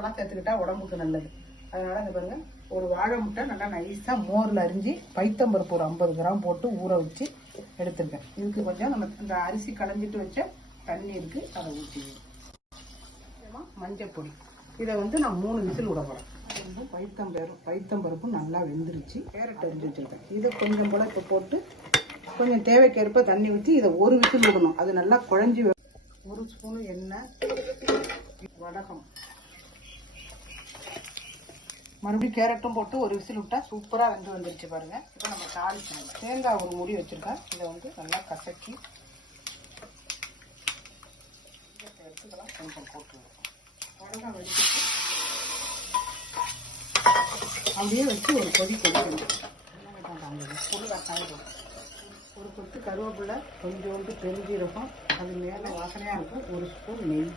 வாழைப்பழம் சேர்த்துக்கிட்டா உடம்புக்கு நல்லது. அதனால இந்த பாருங்க, ஒரு வாழை முட்டை நல்லா நைஸா மோர்ல அரிஞ்சு பைத்தம்பருப்பு ஒரு 50 கிராம் போட்டு ஊற வச்சு எடுத்துருக்கேன். இதுக்கு கொஞ்சம் நம்ம இந்த அரிசி களைஞ்சிட்டு வச்ச தண்ணி இருக்கு, அதை ஊற்றிடுவோம். மஞ்சள் பொடி, இதை நான் 3 விசில் விட போறேன். பைத்தம்பருப்பு நல்லா வெந்துருச்சு. கேரட் அரிஞ்சு வச்சிருக்கேன், இதை கொஞ்சம் கூட இப்போ போட்டு கொஞ்சம் தேவைக்கேற்ப தண்ணி ஊற்றி இதை 1 விசில் விடணும். அது நல்லா குழஞ்சி 1 ஸ்பூன் எண்ணெய், வடகம், மறுபடியும் கேரட்டும் போட்டு 1 விசில் விட்டா சூப்பரா வந்துருச்சு பாருங்க. இப்போ நம்ம தாளிக்கணும். தேங்காய் ஒரு மூடி வச்சிருக்கேன், இதை நல்லா கசக்கி கொஞ்சம் போட்டுருவோம். வடகம் வச்சுட்டு அப்படியே வச்சு ஒரு கொதி கொதிக்கணும். ஒரு கொத்து கருவேப்பிலை, கொஞ்சோண்டு பெருஞ்சீரகம், அது மேலே வாசனையாக இருக்கும், 1 ஸ்பூன் நெய்.